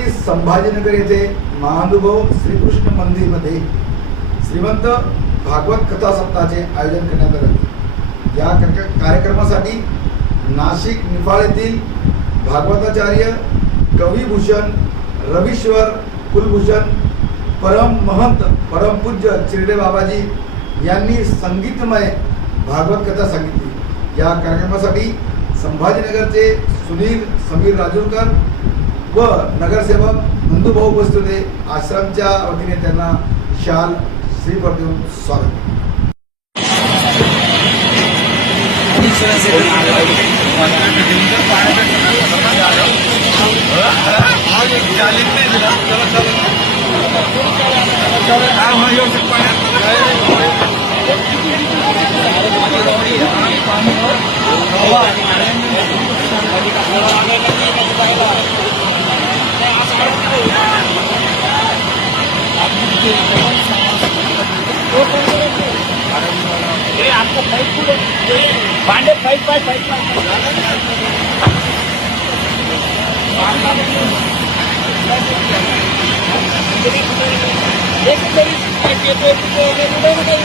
छत्रपती संभाजीनगर येथे महानुभव श्रीकृष्ण मंदिरमध्ये श्रीमंत भागवत कथा सप्ताहाचे आयोजन करण्यात आले। या कार्यक्रमासाठी नाशिक निफाड येथील भागवताचार्य कविभूषण रवीश्वर कुलभूषण परम महंत परमपूज्य चिरडे बाबाजी यांनी संगीतमय भागवत कथा सांगितली। या कार्यक्रमासाठी संभाजीनगरचे सुनील समीर राजूरकर व नगरसेवक नंदूभाऊ उपस्थित होते। आश्रमच्या वतीने त्यांना शाल श्रीफळ देऊन स्वागत। आपका पांडे फाइट एक